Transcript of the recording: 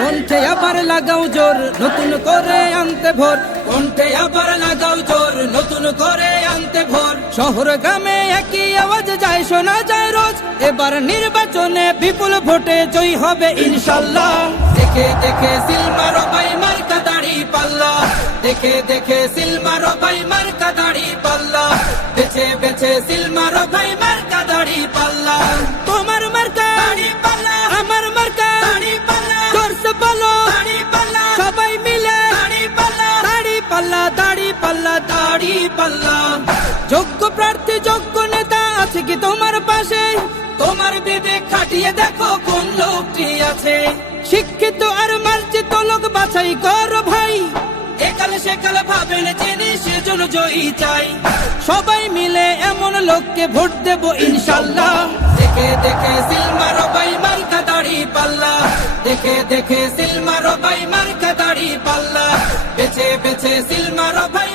কণ্ঠে আবার লাগাও জোর নতুন করে আনতে ভোর, কণ্ঠে আবার লাগাও জোর নতুন করে আনতে ভোর। শহর গ্রামে একই আওয়াজ যায় শোনা যায় রোজ, এবার নির্বাচনে বিপুল ভোটে জয়ী হবে ইনশাল্লাহ। দেখে দেখে সিল মারো ভাই মার্কা দাড়ি পাল্লা, দেখে দেখে সিল মারো ভাই মার্কা দাড়ি পাল্লা, বেছে বেছে সিল মারো ভাই মার্কা দাড়ি পাল্লা। তোমার মার্কা দাড়ি পাল্লা, আমার মার্কা দাড়ি পাল্লা, জোরসে বলো দাড়ি পাল্লা, সবাই মিলে দাড়ি পাল্লা, দাড়ি পাল্লা, দাড়ি পাল্লা, দাড়ি পাল্লা। যোগ্য প্রার্থী যোগ্য নেতা আছে কি তোমার পাশে? তোমার বিবেক খাটিয়ে দেখো কোন লোকটি আছে। শিক্ষিত আর মার্জিত লোক বাছাই করো ভাই, একালে সেকালে ভাবেন যিনি সেজন্য জয়ী চাই। সবাই মিলে এমন লোককে ভোট দেব ইনশাল্লাহ। দেখে দেখে সিল মারো ভাই মার্কা দাড়ি পাল্লা, দেখে দেখে সিল মারো ভাই মার্কা দাড়ি পাল্লা, বেছে বেছে সিল মারো ভাই।